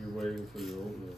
You're waiting for your oatmeal.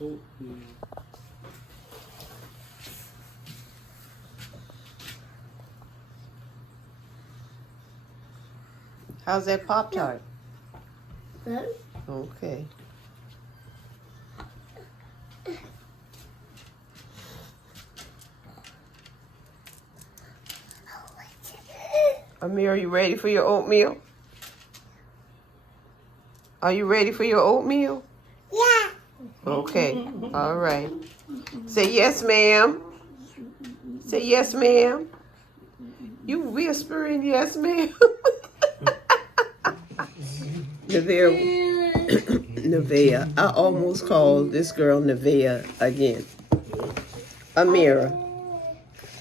Oatmeal. How's that Pop-Tart? Good. Okay. Amir, are you ready for your oatmeal? Are you ready for your oatmeal? Yeah. Okay. All right. Say yes, ma'am. Say yes, ma'am. You whispering yes, ma'am. Nevaeh. I almost called this girl Nevaeh again. Amira,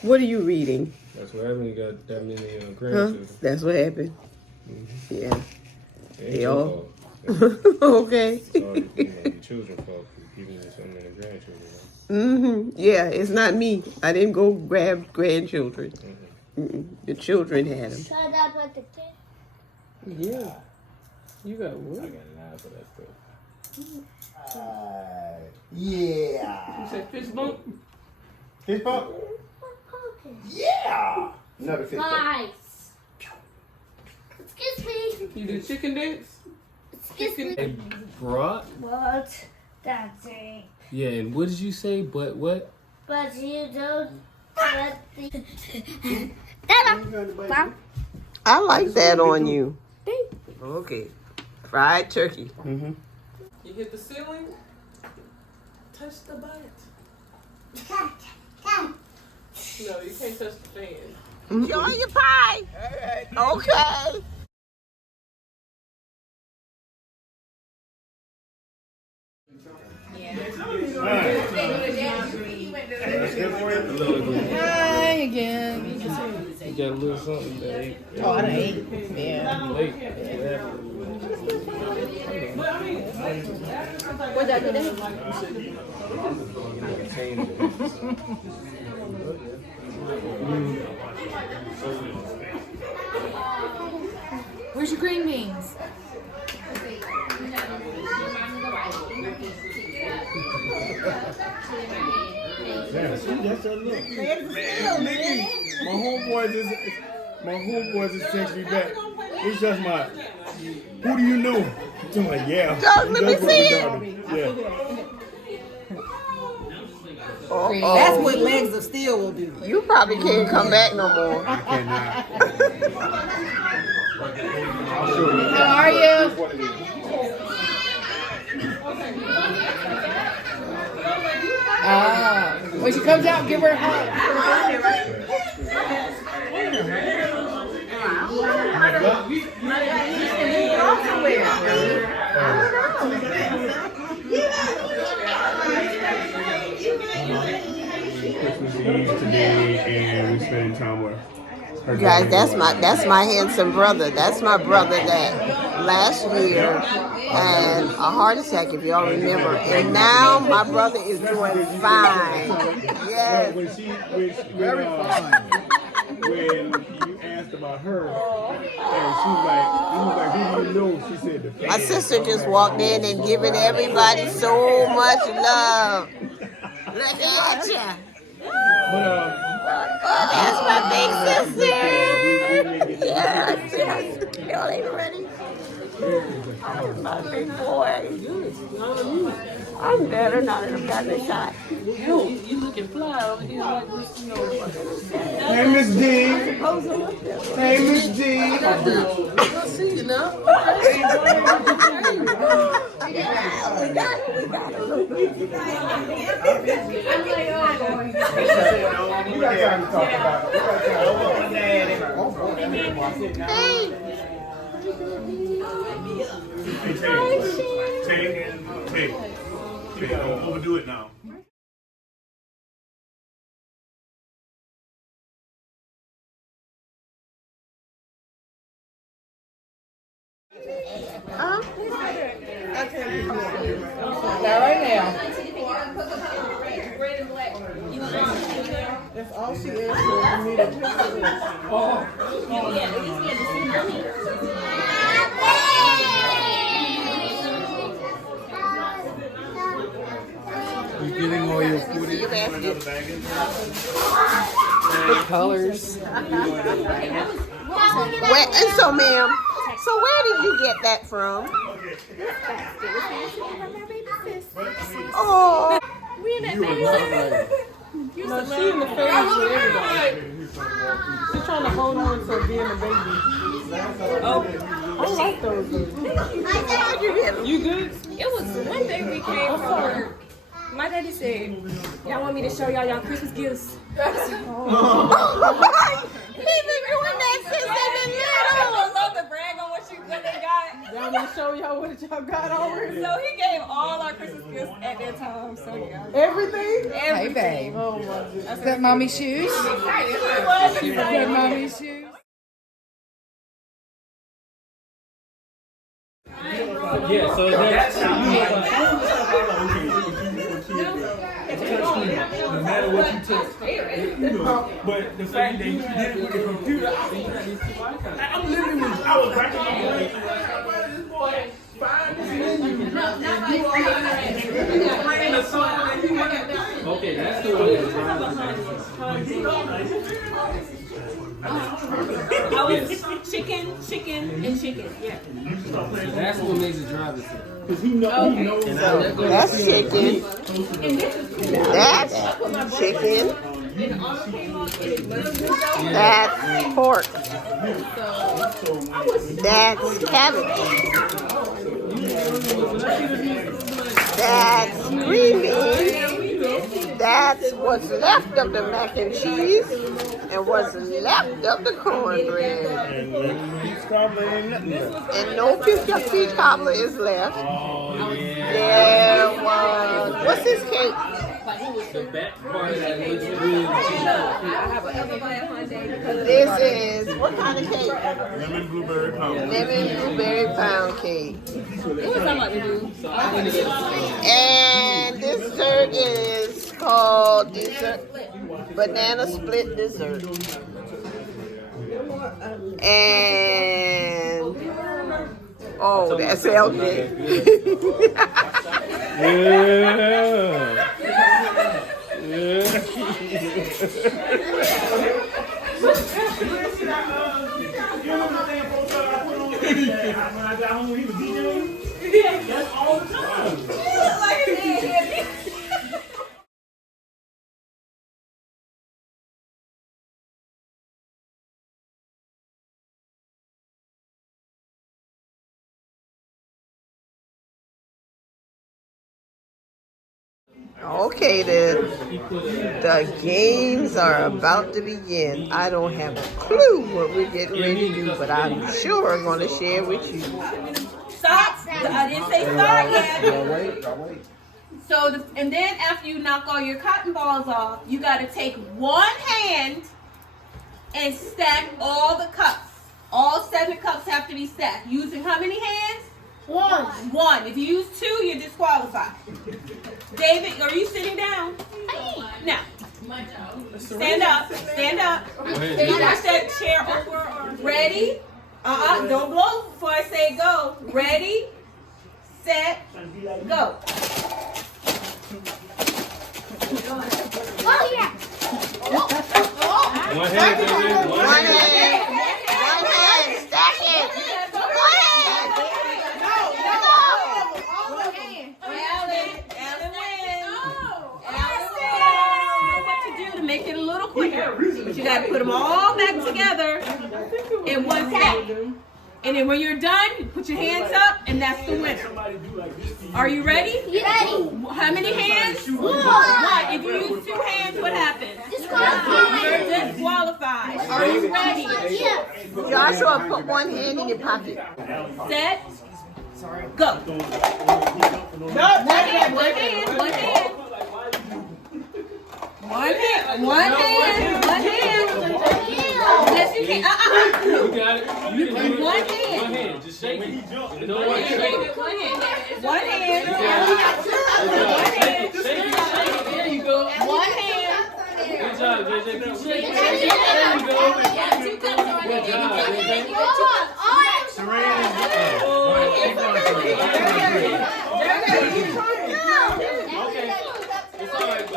what are you reading? That's what happened. You got that many grandchildren. Huh? That's what happened. Mm-hmm. Yeah. They all. Okay. It's all your children's fault for giving you so many grandchildren. Yeah, it's not me. I didn't go grab grandchildren. The children had them. Shut up with the kid. Yeah. You got I what? got an eye for that stuff. Yeah. You said fist bump? Fist bump? Yeah. Another fist bump. Guys. Excuse me. You do chicken dance? Excuse me. Hey, brought? But that's it. Yeah, and what did you say? But what? But you don't. But the. I like that on you. Okay. Fried turkey. You hit the ceiling? Touch the butt. No, you can't touch the fan. Enjoy your pie. Okay. Hi again. You got a little something that ate. Oh, I done ate. Yeah. Late. What did I do that? Where's your green beans? That's a look. My homeboy just texted me back. It's just my, who do you know? I'm like, yeah. Let me That's what see we it. done. Yeah. That's what legs of steel will do. You probably can't come back no more. I cannot. How are you? When she comes out, give her a hug. Christmas Eve today, and we spending time with her. Guys, that's my handsome brother. That's my brother that last year had a heart attack, if y'all remember. And now my brother is doing fine. Yes. Very fine. When you asked about her, and she was like, who do you know? She said the fans. My sister just walked in and giving everybody so much love. Look at ya. That's my big sister. Yes. Y'all ain't ready. That's my big boy. I'm better now that I've gotten a shot. You looking fly over here like this, you know. Hey, Miss D. Hey, Miss D. I'll see you now. We got it. Hey, don't overdo it now. Not right now. That's all she asked for me to pick Oh. You getting all your food in? the colors. Where, and so, ma'am, so where did you get that from? Oh, No, she in the phase with everybody. She's trying to hold on to being a baby. Oh, I like those babies. how'd you get them? You good? It was one day we came from work. My daddy said, y'all want me to show y'all Christmas gifts? He's been doing that since they've been I little. love to brag on what they got. Y'all want to show y'all what y'all got already? So he gave all our Christmas gifts at that time. So yeah. Everything? Hey, babe. Oh my goodness. Is that mommy's shoes? Is that mommy's shoes? Yeah, so that's No matter what you touch, but the fact that you did it with the computer, I'm literally, I was racking my brain. This boy had 5 menus. okay. That's the one I was chicken, and chicken. Yeah. That's what makes it drive it. Because he knows. That's chicken. That's chicken. That's pork. That's cabbage. That's green beans. That's what's left of the mac and cheese and what's left of the cornbread. And no peach cobbler is left. There was, what's this cake? The back part that looks really This is, what kind of cake? Lemon blueberry pound. Lemon blueberry pound cake. What was I about to do? And dessert is called banana split dessert. And oh, that's LJ. When I got home, he was DJing. That's all the time. Okay, the games are about to begin. I don't have a clue what we're getting ready to do, but I'm sure I'm going to share with you. Stop. I didn't say start yet. I'll wait. So, and then after you knock all your cotton balls off, you got to take one hand and stack all the cups. All 7 cups have to be stacked. Using how many hands? One. If you use 2, you're disqualified. David, are you sitting down? No. Stand up. Push that chair over. Ready? Don't blow before I say go. Ready, set, go. Oh, yeah. one hand, One hand. Stack it. Go ahead. Ellen wins. What to do to make it a little quicker. But you got to put them all back together in one set. And then when you're done, you put your hands up, and that's the winner. Are you ready? Ready. How many hands? One. If you use 2 hands, what happens? You're disqualified. Are you ready? Yeah. Joshua, put one hand in your pocket. Set. Go. One hand. Yes, you can. You got it. You can do it. One hand. One hand. Just shake it. You know One what? Shake it. hand. Shake it. There you go. One hand. Good job. JJ. There you go. Good job, JJ. Serena.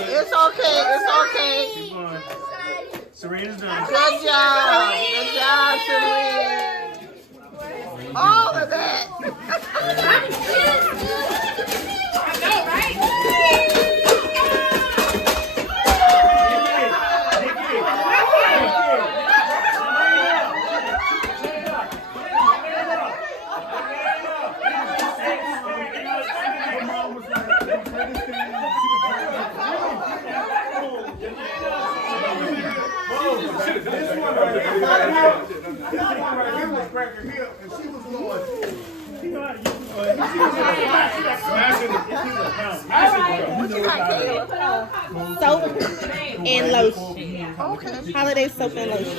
It's okay. It's okay. Keep going. Serena's done. Good job. Good job, Serena. All of that. Soap and lotion. Okay. Holiday soap and lotion.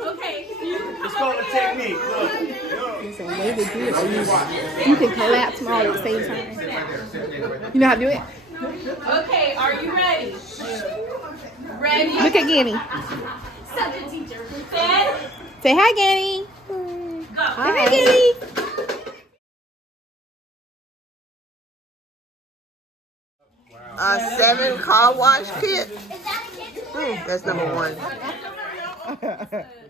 Okay. It's called a technique. Look. There's a way to do it. You can collapse them all at the same time. You know how to do it? Okay, are you ready? Ready? Look at Ganny. Such a teacher. Set. Say hi, Ganny. Go. Say hi, Ganny. A 7 car wash kit. That's number 1.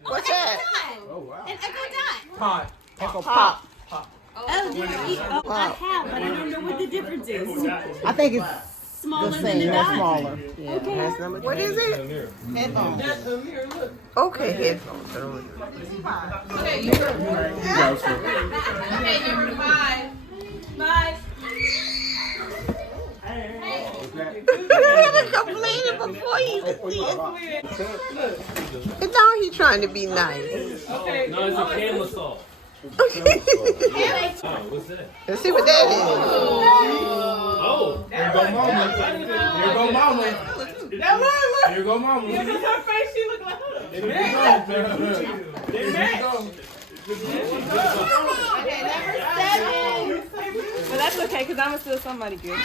What's that? An echo dot. Pot. Pop. Oh, I have, but I don't know what the difference is. I think it's Smaller the than same the or dot. smaller. Yeah, that's number. What is it? Headphones. Okay, headphones. Okay, you're number 5. 5. You had to complain before you even see it. And now he's trying to be nice. No, it's a camel salt. Oh, what's that? Let's see what that is. Oh, Here go mama. Here go mama. Here go mama. her face, she look like her. There you go. Okay, number 7. But that's okay, because I'm going to steal somebody good.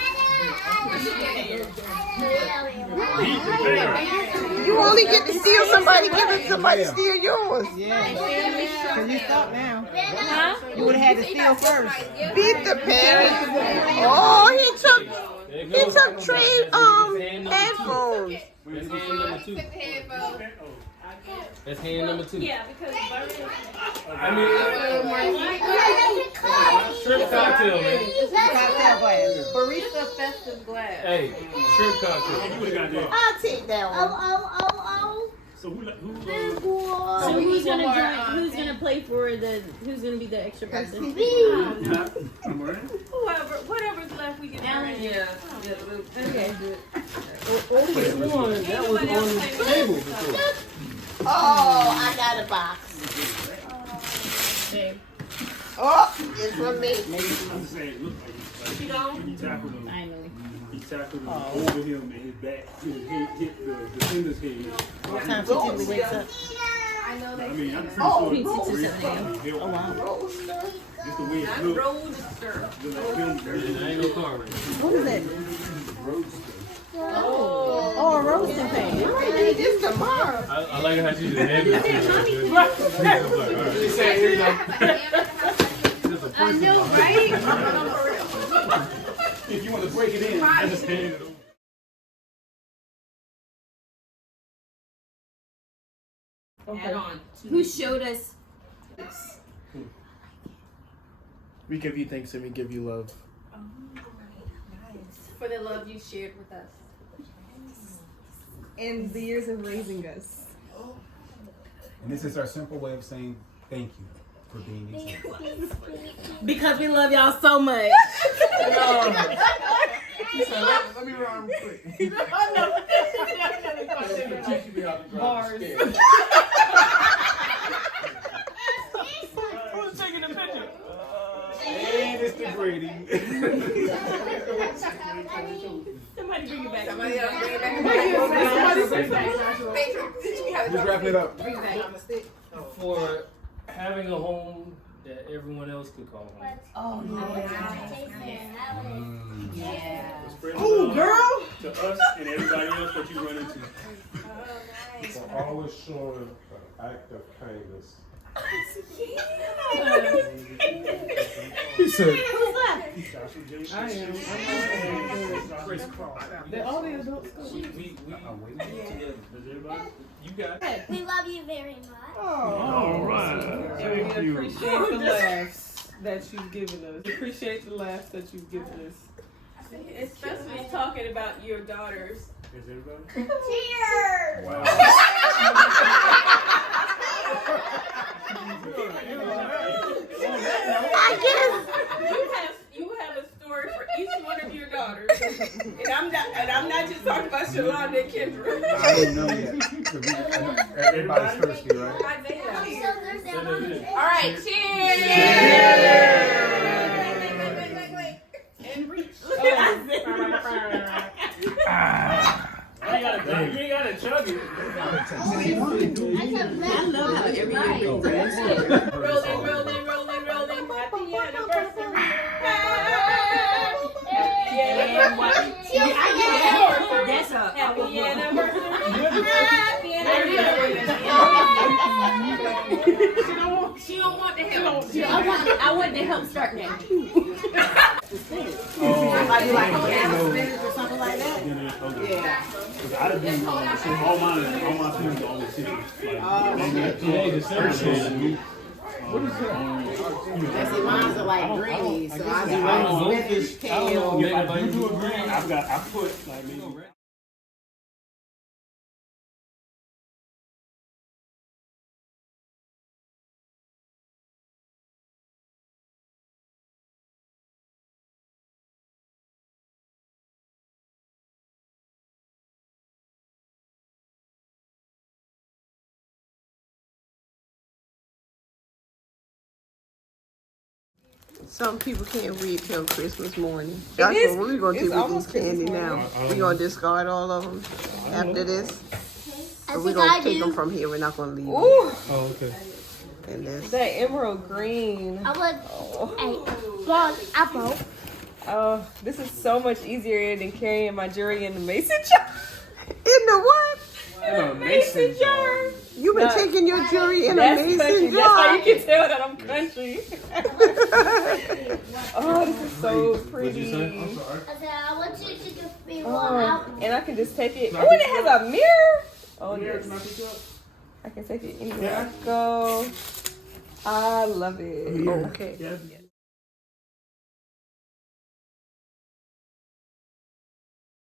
You only get to steal somebody, giving somebody steal yours. Yeah. Because you stop now. Huh? You would have had to steal first. Beat the parents. Oh, he took Trey headphones. That's hand number 2. That's hand number 2. Yeah, because I mean, shrimp cocktail, man. Cocktail glass. Barista festive glass. Hey, shrimp cocktail. You would have got that. I'll take that one. So who So who's gonna join? Who's gonna play for the? Who's gonna be the extra person? whoever, whatever's left, we can arrange. Yeah. Okay. That was on the table before. Oh, I got a box. Oh, it's from me. I'm saying, look like he tackled him. I know. He tackled him over him and his back. His head hit the defender's head. What time she typically wakes up? I mean, I'm pretty Between 6 and 7 a.m. sure. Oh, wow. Just the way it looked. Roadster. There ain't no car right now. What is that? Oh, a roasting pan. I need this tomorrow. I like how she just handed it to you. I know, right? If you want to break it in, I just hand it over. Add on. Who showed us? We give you thanks and we give you love. For the love you shared with us. And the years of raising us. And this is our simple way of saying thank you for being examples. Because we love y'all so much. Let me run real quick. Bars. Who's taking the picture? And it's the celebrating. Somebody bring it back. Somebody else bring it back. Just wrapping it up. For having a home that everyone else could call home. Oh, yeah. Oh, girl! To us and everybody else that you run into. For always showing an act of kindness. He said, I am. They're all the adults. We together. You got it. We love you very much. All right. And we appreciate the laughs that you've given us. We appreciate the laughs that you've given us. Especially talking about your daughters. Is everybody? Cheers! wow. You have a story for each one of your daughters, and I'm not just talking about Salon and Kendra. I didn't know yet. Everybody's thirsty, right? I'm so thirsty. All right, cheers! And reach. You ain't gotta chug it. I love how everybody brings it. Rolling, rolling, rolling, rolling. Happy anniversary. Happy anniversary. That's a Happy anniversary. Happy anniversary. She don't want the help. I want the help start now. Somebody like a spinach or something like that? Yeah. Because I do all my students are only citrus. See, mine's are like greens, so I do spinach, kale. If I do a green, I put like maybe. Some people can't read till Christmas morning. That's what we're going to do with these candy now. We're going to discard all of them after this. But we're going to take them from here. We're not going to leave them. Ooh, Oh, okay. And this. that emerald green. I want one apple. Oh, this is so much easier than carrying my jewelry in the mason jar. In the what? Mason jar. You've been taking your jewelry in a That's mason country. jar. That's how you can tell that I'm country. Oh, this is so pretty. I said, I want you to give me one Oh, apple. and I can just take it. Oh, and it has a mirror. Oh, yes. I can take it anywhere I go. I love it. Okay. Yeah.